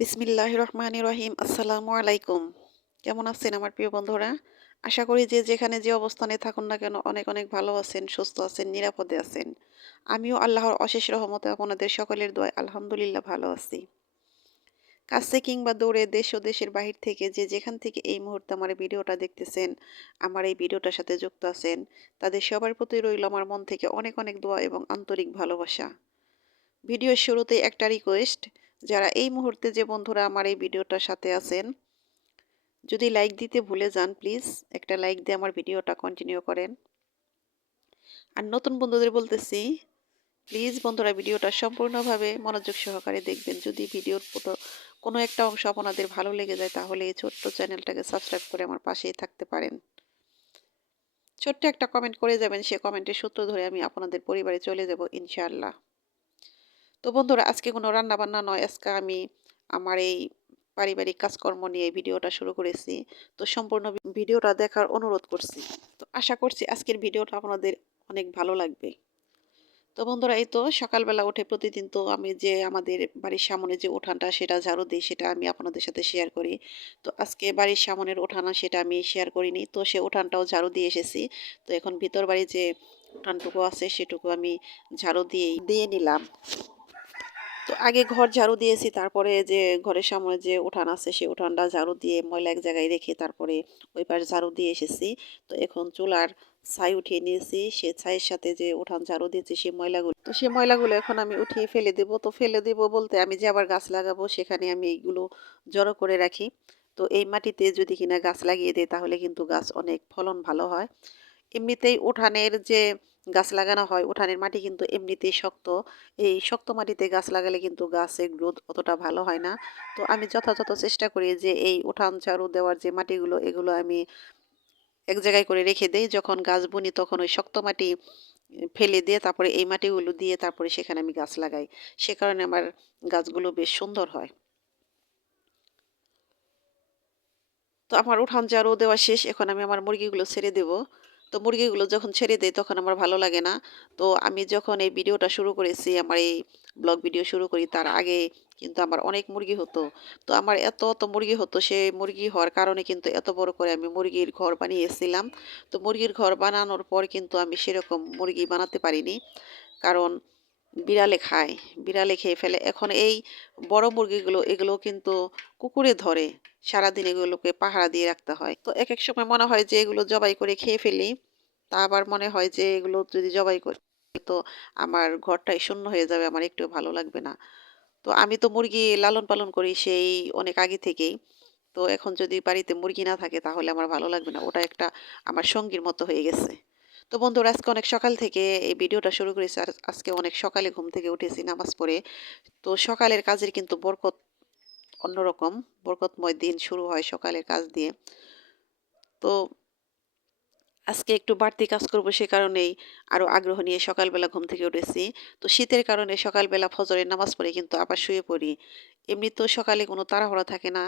বিসমিল্লাহির রহমানির রহিম। আসসালামু আলাইকুম। কেমন আছেন আমার প্রিয় বন্ধুরা? আশা করি যে যেখানে যে অবস্থানে থাকুন না কেন অনেক অনেক ভালো আছেন, সুস্থ আছেন, নিরাপদে আছেন। আমিও আল্লাহর অশেষ রহমতে আপনাদের সকলের দোয়ায় আলহামদুলিল্লাহ ভালো আছি। কাছে কিংবা দূরে দেশ ও দেশের বাহির থেকে যে যেখান থেকে এই মুহূর্তে আমার এই ভিডিওটা দেখতেছেন, আমার এই ভিডিওটার সাথে যুক্ত আছেন, তাদের সবার প্রতি রইল আমার মন থেকে অনেক অনেক দোয়া এবং আন্তরিক ভালোবাসা। ভিডিওর শুরুতেই একটা রিকোয়েস্ট, যারা এই মুহূর্তে যে বন্ধুরা আমার এই ভিডিওটার সাথে আছেন, যদি লাইক দিতে ভুলে যান প্লিজ একটা লাইক দিয়ে আমার ভিডিওটা কন্টিনিউ করেন। আর নতুন বন্ধুদের বলতেছি, প্লিজ বন্ধুরা ভিডিওটা সম্পূর্ণভাবে মনোযোগ সহকারে দেখবেন। যদি ভিডিওর কোনো একটা অংশ আপনাদের ভালো লেগে যায় তাহলে এই ছোট্ট চ্যানেলটাকে সাবস্ক্রাইব করে আমার পাশেই থাকতে পারেন। ছোট্ট একটা কমেন্ট করে যাবেন, সে কমেন্টের সূত্র ধরে আমি আপনাদের পরিবারে চলে যাব ইনশাআল্লাহ। তো বন্ধুরা আজকে কোনো রান্না বান্না নয়, আজকে আমি আমার এই পারিবারিক কাজকর্ম নিয়ে ভিডিওটা শুরু করেছি। তো সম্পূর্ণ ভিডিওটা দেখার অনুরোধ করছি। তো আশা করছি আজকের ভিডিওটা আপনাদের অনেক ভালো লাগবে। তো বন্ধুরা এই তো সকালবেলা উঠে প্রতিদিন তো আমি যে আমাদের বাড়ির সামনে যে উঠানটা সেটা ঝাড়ু দিই, সেটা আমি আপনাদের সাথে শেয়ার করি। তো আজকে বাড়ির সামনের উঠান সেটা আমি শেয়ার করিনি, তো সে উঠানটাও ঝাড়ু দিয়ে এসেছি। তো এখন ভিতর বাড়ি যে উঠানটুকু আছে সেটুকু আমি ঝাড়ু দিয়ে নিলাম। তো আগে ঘর ঝাড়ু দিয়েছি, তারপরে যে ঘরের সামনে যে উঠান আছে সেই উঠানটা ঝাড়ু দিয়ে ময়লা এক জায়গায় রেখে তারপরে ওই পাশ ঝাড়ু দিয়ে এসেছি। তো এখন চুলার ছাই উঠিয়ে নিয়েছি, সে ছাইয়ের সাথে যে উঠান ঝাড়ু দিয়েছি সেই ময়লাগুলো এখন আমি উঠিয়ে ফেলে দেব। তো ফেলে দেব বলতে আমি যে আবার গাছ লাগাবো সেখানে আমি এইগুলো জড়ো করে রাখি। তো এই মাটিতে যদি কিনা গাছ লাগিয়ে দেয় তাহলে কিন্তু গাছ অনেক ফলন ভালো হয়। এমনিতেই উঠানের যে গাছ লাগানো হয়, উঠানের মাটি কিন্তু এমনিতেই শক্ত। এই শক্ত মাটিতে গাছ লাগালে কিন্তু গাছের গ্রোথ অতটা ভালো হয় না। তো আমি যথাযথ চেষ্টা করি যে এই উঠান ঝাড়ু দেওয়ার যে মাটিগুলো এগুলো আমি এক জায়গায় করে রেখে দেই। যখন গাছ বুনি তখন ওই শক্ত মাটি ফেলে দিয়ে তারপরে এই মাটিগুলো দিয়ে তারপরে সেখানে আমি গাছ লাগাই। সে কারণে আমার গাছগুলো বেশ সুন্দর হয়। তো আমার উঠান ঝাড়ু দেওয়া শেষ, এখন আমি আমার মুরগিগুলো ছেড়ে দেব। তো মুরগিগুলো যখন ছেড়ে দেই তখন আমার ভালো লাগে না। তো আমি যখন এই ভিডিওটা শুরু করেছি, আমার এই ব্লগ ভিডিও শুরু করি তার আগে কিন্তু আমার অনেক মুরগি হতো। তো আমার এত মুরগি হতো, সেই মুরগি হওয়ার কারণে কিন্তু এত বড় করে আমি মুরগির ঘর বানিয়েছিলাম। তো মুরগির ঘর বানানোর পর কিন্তু আমি সেরকম মুরগি বানাতে পারিনি, কারণ বিড়ালে খায়, বিড়ালে খেয়ে ফেলে। এখন এই বড় মুরগিগুলো এগুলো কিন্তু কুকুরে ধরে, সারাদিন এগুলোকে পাহারা দিয়ে রাখতে হয়। তো এক এক সময় মনে হয় যে এগুলো জবাই করে খেয়ে ফেলি, তা আবার মনে হয় যে এগুলো যদি জবাই করি তো আমার ঘরটাই শূন্য হয়ে যাবে, আমার একটু ভালো লাগবে না। তো আমি তো মুরগি লালন পালন করি সেই অনেক আগে থেকেই। তো এখন যদি বাড়িতে মুরগি না থাকে তাহলে আমার ভালো লাগবে না, ওটা একটা আমার সঙ্গীর মতো হয়ে গেছে। তো বন্ধুরা আজকে অনেক সকাল থেকে এই ভিডিওটা শুরু করেছি, আর আজকে অনেক সকালে ঘুম থেকে উঠেছি নামাজ পড়ে। তো সকালের কাজের কিন্তু বরকত অন্যরকম, বরকতময় দিন শুরু হয় সকালের কাজ দিয়ে। তো আজকে একটু বাড়তি কাজ করব সে কারণেই আরো আগ্রহ নিয়ে সকালবেলা ঘুম থেকে উঠেছি। তো শীতের কারণে সকালবেলা ফজরের নামাজ পড়ে কিন্তু আবার শুয়ে পড়ি। এমনিতেও সকালে কোনো তাড়াহুড়া থাকে না,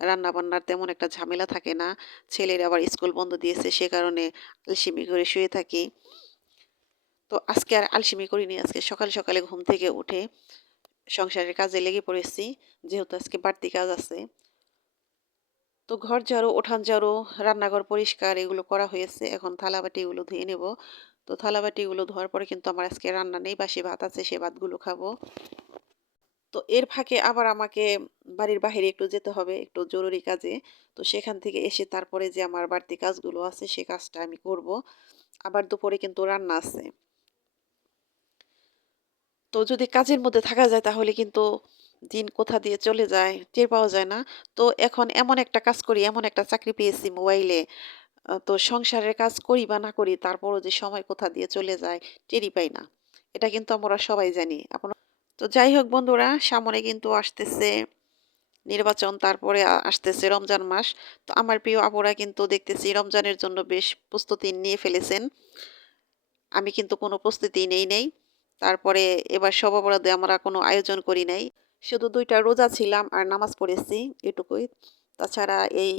রান্না বান্নার তেমন একটা ঝামেলা থাকে না। ছেলের আবার স্কুল বন্ধ দিয়েছে সে কারণে আলসেমি করে শুয়ে থাকি। তো আজকে আর আলসেমি করিনি, আজকে সকাল সকালে ঘুম থেকে উঠে সংসারের কাজে লেগে পড়েছি, যেহেতু আজকে বাড়তি কাজ আছে। তো ঘর ঝাড়ু, উঠান ঝাড়ু, রান্নাঘর পরিষ্কার এগুলো করা হয়েছে। এখন থালাবাটি এগুলো ধুয়ে নেব। তো থালাবাটি এগুলো ধোয়ার পরে কিন্তু আমার আজকে রান্না নেই, বাসি ভাত আছে, সে ভাতগুলো খাবো। তো এর ফাঁকে আবার আমাকে বাড়ির বাহিরে একটু যেতে হবে একটু জরুরি কাজে। তো সেখান থেকে এসে তারপরে যে আমার বাড়তি কাজগুলো আছে সে কাজটা আমি করব। আবার দুপুরে কিন্তু রান্না আছে। তো যদি কাজের মধ্যে থাকা যায় তাহলে কিন্তু দিন কোথা দিয়ে চলে যায় টের পাওয়া যায় না। তো এখন এমন একটা কাজ করি, এমন একটা চাকরি পেয়েছি মোবাইলে, তো সংসারের কাজ করি বা না করি তারপরও যে সময় কোথা দিয়ে চলে যায় টেরই পাই না। এটা কিন্তু আমরা সবাই জানি। তো যাই হোক বন্ধুরা, সামনে কিন্তু আসতেছে নির্বাচন, তারপরে আসতেছে রমজান মাস। তো আমার প্রিয় আপুরা কিন্তু দেখতেছি রমজানের জন্য বেশ প্রস্তুতি নিয়ে ফেলেছেন। আমি কিন্তু কোনো প্রস্তুতি নেই। তারপরে এবার শবে বরাতে আমরা কোনো আয়োজন করি নাই। শুধু ২ টা রোজা ছিলাম আর নামাজ পড়েছি এটুকুই। তাছাড়া এই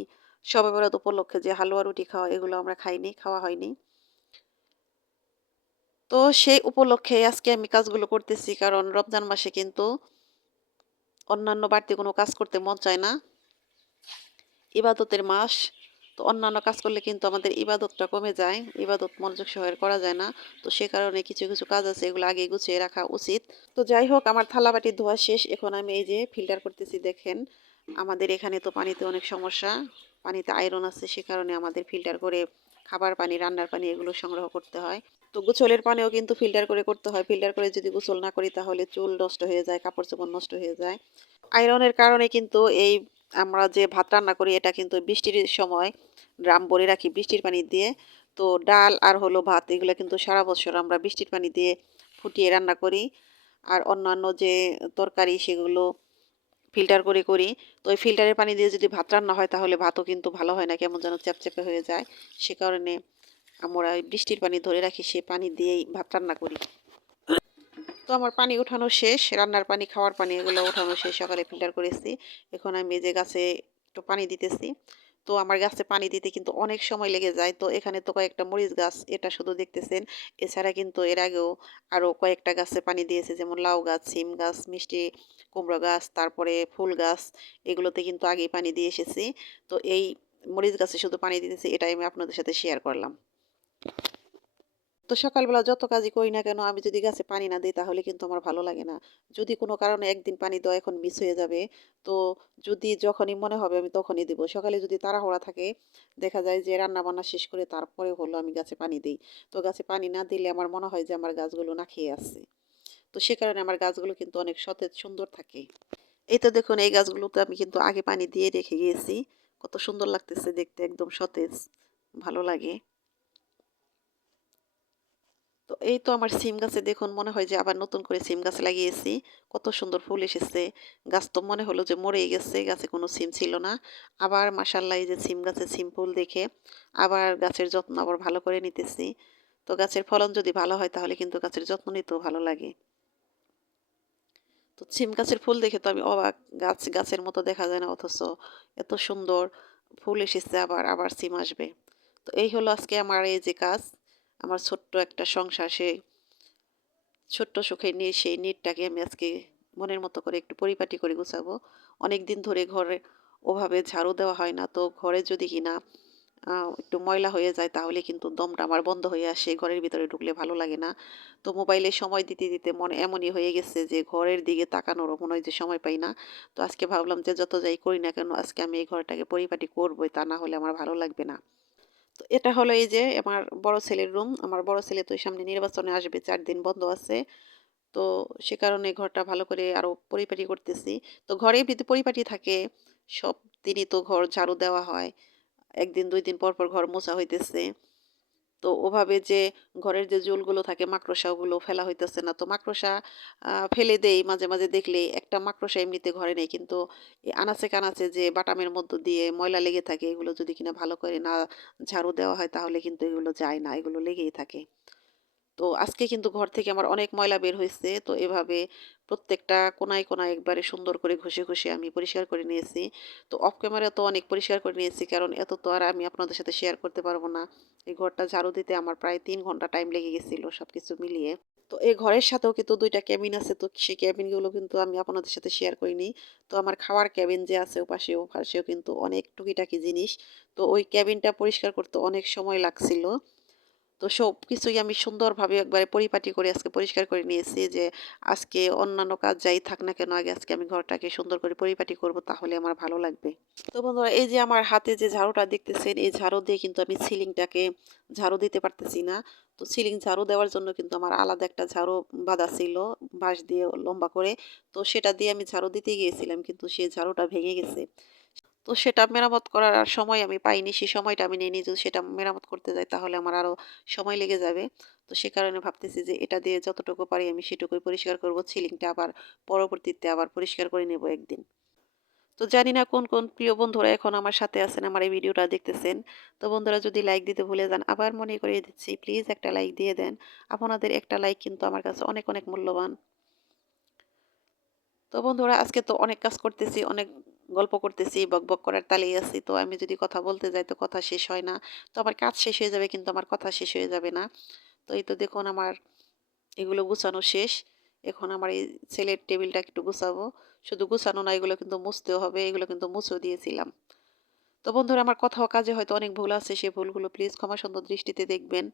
শবে বরাত উপলক্ষে যে হালুয়া রুটি খাওয়া এগুলো আমরা খাইনি, খাওয়া হয়নি। তো সেই উপলক্ষে আজকে আমি কাজগুলো করতেছি, কারণ রমজান মাসে কিন্তু অন্যান্য বাড়তি কোনো কাজ করতে মন চায় না। ইবাদতের মাস। তো অন্যান্য কাজ করলে কিন্তু আমাদের ইবাদতটা কমে যায়। ইবাদত মনোযোগ সহকারে করা যায় না। তো সে কারণে কিছু, কিছু কাজ আছে এগুলো আগেই গুছিয়ে রাখা উচিত। তো যাই হোক আমার থালাবাটি ধোয়া শেষ। এখন আমি এই যে ফিল্টার করতেছি দেখেন। আমাদের এখানে তো পানিতে অনেক সমস্যা। পানিতে আয়রন আছে সে কারণে আমাদের ফিল্টার করে খাবার পানি, রান্নার পানি এগুলো সংগ্রহ করতে হয়। তো গোসলের পানিও কিন্তু ফিল্টার করে করতে হয়। ফিল্টার করে যদি গোসল না করি তাহলে চুল নষ্ট হয়ে যায়, কাপড়-চোপড় নষ্ট হয়ে যায়। আয়রনের কারণে কিন্তু এই আমরা যে ভাত রান্না করি এটা কিন্তু বৃষ্টির সময় ড্রাম ভরে রাখি বৃষ্টির পানি দিয়ে। তো ডাল আর হলো ভাত এগুলো কিন্তু সারা বছর আমরা বৃষ্টির পানি দিয়ে ফুটিয়ে রান্না করি। আর অন্যান্য যে তরকারি সেগুলো ফিল্টার করে করি। তো ওই ফিল্টারের পানি দিয়ে যদি ভাত রান্না হয় তাহলে ভাতও কিন্তু ভালো হয় না, কেমন যেন চ্যাপচ্যাপে হয়ে যায়। সে কারণে আমরা ওই বৃষ্টির পানি ধরে রাখি, সে পানি দিয়েই ভাত রান্না করি। তো আমার পানি উঠানো শেষ, রান্নার পানি, খাওয়ার পানি এগুলো উঠানো শেষ, সকালে ফিল্টার করেছি। এখন আমি এই যে গাছে একটু পানি দিতেছি। তো আমার গাছে পানি দিতে কিন্তু অনেক সময় লেগে যায়। তো এখানে তো কয়েকটা মরিচ গাছ, এটা শুধু দেখতেছেন। এছাড়া কিন্তু এর আগেও আরও কয়েকটা গাছে পানি দিয়েছে, যেমন লাউ গাছ, সিম গাছ, মিষ্টি কুমড়ো গাছ, তারপরে ফুল গাছ, এগুলোতে কিন্তু আগেই পানি দিয়ে এসেছি। তো এই মরিচ গাছে শুধু পানি দিতেছি, এটাই আমি আপনাদের সাথে শেয়ার করলাম। তো সকালবেলা যত কাজই করি না কেন আমি যদি গাছে পানি না দিই তাহলে কিন্তু আমার ভালো লাগে না। যদি কোনো কারণে একদিন পানি দেওয়া এখন মিস হয়ে যাবে, তো যদি যখনই মনে হবে আমি তখনই দেব। সকালে যদি তাড়াহুড়া থাকে, দেখা যায় যে রান্না-বান্না শেষ করে তারপরে হলো আমি গাছে পানি দেই। তো গাছে পানি না দিলে আমার মনে হয় যে আমার গাছগুলো না খেয়ে আছে। তো সে কারণে আমার গাছগুলো কিন্তু অনেক সতেজ সুন্দর থাকে। এই তো দেখুন এই গাছগুলোতে আমি কিন্তু আগে পানি দিয়ে রেখে গিয়েছি। কত সুন্দর লাগতেছে দেখতে, একদম সতেজ, ভালো লাগে। তো এই তো আমার সিম গাছে দেখুন মনে হয় যে আবার নতুন করে সিম গাছ লাগিয়েছি। কত সুন্দর ফুল এসেছে। গাছ তো মনে হলো যে মরেই গেছে, গাছে কোনো সিম ছিল না। আবার মাশাআল্লাহ এই যে সিম গাছে সিম ফুল দেখে আবার গাছের যত্ন আবার ভালো করে নিতেছি। তো গাছের ফলন যদি ভালো হয় তাহলে কিন্তু গাছের যত্ন নিতেও ভালো লাগে। তো সিম গাছের ফুল দেখে তো আমি অবাক, গাছের মতো দেখা যায় না অথচ এত সুন্দর ফুল এসেছে, আবার আবার সিম আসবে। তো এই হলো আজকে আমার এই যে কাজ, আমার ছোট্ট একটা সংসার, সেই ছোট্ট শখের নিয়ে সেই নেটটাকে আমি আজকে মনের মতো করে একটু পরিপাটি করে গুছাবো। অনেক দিন ধরে ঘরে ওভাবে ঝাড়ু দেওয়া হয় না। তো ঘরে যদি কিনা একটু ময়লা হয়ে যায় তাহলে কিন্তু দমটা আমার বন্ধ হয়ে আসে। ঘরের ভিতরে ঢুকলে ভালো লাগে না। তো মোবাইলে সময় দিতে, দিতে মনে এমনই হয়ে গেছে যে ঘরের দিকে তাকানোরও মনে হয় যে সময় পাই না। তো আজকে ভাবলাম যে যত যাই করি না কেন আজকে আমি এই ঘরটাকে পরিপাটি করবোই। তা না হলে আমার ভালো লাগবে না। তো এটা হলো এই যে আমার বড় ছেলের রুম। আমার বড় ছেলে তো সামনে নির্বাচনে আসবে। ৪ দিন বন্ধ আছে। তো সে কারণে ঘরটা ভালো করে আরো পরিপাটি করতেছি। তো ঘরে এমনিতে পরিপাটি থাকে। সব দিনই তো ঘর ঝাড়ু দেওয়া হয়। ১ দিন ২ দিন পর, পর ঘর মোছা হইতেছে। তো ওভাবে যে ঘরের যে জুলগুলো থাকে মাকড়সা ওগুলো ফেলা হইতেছে না। তো মাকড়সা ফেলে দেই মাঝে, মাঝে দেখলেই। একটা মাকড়সা এমনিতে ঘরে নেই। কিন্তু এই আনাচে-কানাচে যে বাটামের মধ্য দিয়ে ময়লা লেগে থাকে এগুলো যদি কিনা ভালো করে না ঝাড়ু দেওয়া হয় তাহলে কিন্তু এগুলো যায় না। এগুলো লেগেই থাকে। তো আজকে কিন্তু ঘর থেকে আমার অনেক ময়লা বের হয়েছে। তো এভাবে প্রত্যেকটা কোণায়, কোণায় একবারে সুন্দর করে ঘষে, ঘষে আমি পরিষ্কার করে নিয়েছি। তো অফ ক্যামেরা তো অনেক পরিষ্কার করে নিয়েছি। কারণ এত তো আর আমি আপনাদের সাথে শেয়ার করতে পারব না। এই ঘরটা ঝাড়ু দিতে আমার প্রায় ৩ ঘন্টা টাইম লেগে গেছিল সবকিছু মিলিয়ে। তো এই ঘরের সাথেও কিন্তু ২ টা কেবিন আছে। তো সেই কেবিনগুলো কিন্তু আমি আপনাদের সাথে শেয়ার করিনি। তো আমার খাওয়ার কেবিন যে আছে ওপাশেও কিন্তু অনেক টুকিটাকি জিনিস। তো ওই কেবিনটা পরিষ্কার করতে অনেক সময় লাগছিল। তো সবকিছুই আমি সুন্দরভাবে একবারে পরিপাটি করে আজকে পরিষ্কার করে নিয়েছি যে আজকে অন্যান্য কাজ যাই থাক না কেন আগে আজকে আমি ঘরটাকে সুন্দর করে পরিপাটি করব তাহলে আমার ভালো লাগবে। তো বন্ধুরা এই যে আমার হাতে যে ঝাড়ুটা দেখতেছেন এই ঝাড়ু দিয়ে কিন্তু আমি সিলিংটাকে ঝাড়ু দিতে পারতেছি না। তো সিলিং ঝাড়ু দেওয়ার জন্য কিন্তু আমার আলাদা একটা ঝাড়ু বাঁধা ছিল বাঁশ দিয়ে লম্বা করে। তো সেটা দিয়ে আমি ঝাড়ু দিতে গিয়েছিলাম কিন্তু সেই ঝাড়ুটা ভেঙে গেছে। তো সেটা মেরামত করার আর সময় আমি পাইনি। সেই সময়টা আমি নেইনি। যদি সেটা মেরামত করতে যাই তাহলে আমার আরো সময় লেগে যাবে। তো সে কারণে ভাবতেছি যে এটা দিয়ে যতটুকু পারি আমি সেটুকুই পরিষ্কার করব। সিলিংটা আবার পরবর্তীতে আবার পরিষ্কার করে নেব একদিন। তো জানি না কোন, কোন প্রিয় বন্ধুরা এখন আমার সাথে আছেন, আমার এই ভিডিওটা দেখতেছেন। তো বন্ধুরা যদি লাইক দিতে ভুলে যান, আবার মনে করিয়ে দিচ্ছি প্লিজ একটা লাইক দিয়ে দেন। আপনাদের একটা লাইক কিন্তু আমার কাছে অনেক, অনেক মূল্যবান। তো বন্ধুরা আজকে তো অনেক কাজ করতেছি, অনেক গল্প করতেছি, বকবক করার তালেই আছি। তো আমি যদি কথা বলতে যাই তো কথা শেষ হয় না। তো আমার কাজ শেষ হয়ে যাবে কিন্তু আমার কথা শেষ হয়ে যাবে না। তো এই তো দেখুন আমার এগুলো গুছানো শেষ। এখন আমার এই ছেলের টেবিলটা একটু গুছাবো। শুধু গুছানো না, এগুলো কিন্তু মুছতেও হবে। এগুলো কিন্তু মুছেও দিয়েছিলাম। তো বন্ধুরা, আমার কথা ও কাজে হয়তো অনেক ভুল আছে। সেই ভুলগুলো প্লিজ ক্ষমা সুন্দর দৃষ্টিতে দেখবেন।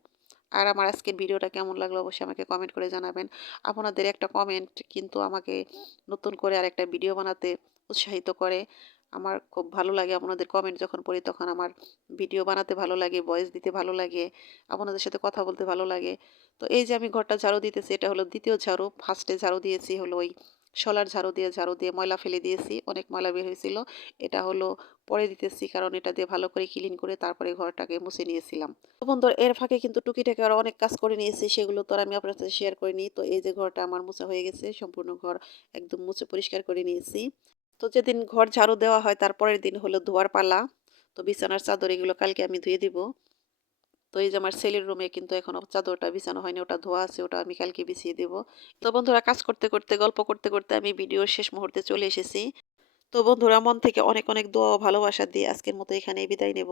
আর আমার আজকের ভিডিওটা কেমন লাগলো অবশ্যই আমাকে কমেন্ট করে জানাবেন। আপনাদের একটা কমেন্ট কিন্তু আমাকে নতুন করে আরেকটা ভিডিও বানাতে উৎসাহিত করে। আমার খুব ভালো লাগে আপনাদের কমেন্ট যখন পড়ি, তখন আমার ভিডিও বানাতে ভালো লাগে, ভয়েস দিতে ভালো লাগে, আপনাদের সাথে কথা বলতে ভালো লাগে। তো এই যে আমি ঘরটা ঝাড়ু দিতেছি, এটা হলো ২য় ঝাড়ু। ফার্স্টে ঝাড়ু দিয়েছি হলো ওই শলার ঝাড়ু দিয়ে ময়লা ফেলে দিয়েছি। অনেক ময়লা বের হয়েছিল। এটা হলো পরে দিতেছি, কারণ এটা দিয়ে ভালো করে ক্লিন করে তারপরে ঘরটাকে মুছে নিয়েছিলাম। তো বন্ধুরা, এর ফাঁকে কিন্তু টুকিটাকি আরো অনেক কাজ করে নিয়েছি, সেগুলো তো আর আমি আপনার সাথে শেয়ার করিনি। তো এই যে ঘরটা আমার মোছা হয়ে গেছে, সম্পূর্ণ ঘর একদম মুছে পরিষ্কার করে নিয়েছি। তো যেদিন ঘর ঝাড়ু দেওয়া হয় তার পরের দিন হলো ধোয়ার পালা। তো বিছানার চাদর এগুলো কালকে আমি ধুয়ে দিব। তো এই যে আমার ছেলের রুমে কিন্তু এখনো চাদরটা বিছানো হয়নি, ওটা ধোয়া আছে, ওটা আমি কালকে বিছিয়ে দেব। তো বন্ধুরা, কাজ করতে করতে গল্প করতে করতে আমি ভিডিওর শেষ মুহূর্তে চলে এসেছি। তো বন্ধুরা, মন থেকে অনেক অনেক দোয়া ও ভালোবাসা দিয়ে আজকের মতো এখানেই বিদায় নেব।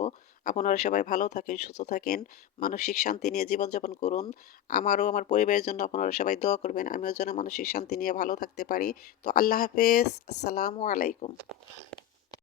আপনারা সবাই ভালো থাকেন, সুস্থ থাকেন, মানসিক শান্তি নিয়ে জীবনযাপন করুন। আমারও আমার পরিবারের জন্য আপনারা সবাই দোয়া করবেন, আমিও যেন মানসিক শান্তি নিয়ে ভালো থাকতে পারি। তো আল্লাহ হাফেজ, আসসালামু আলাইকুম।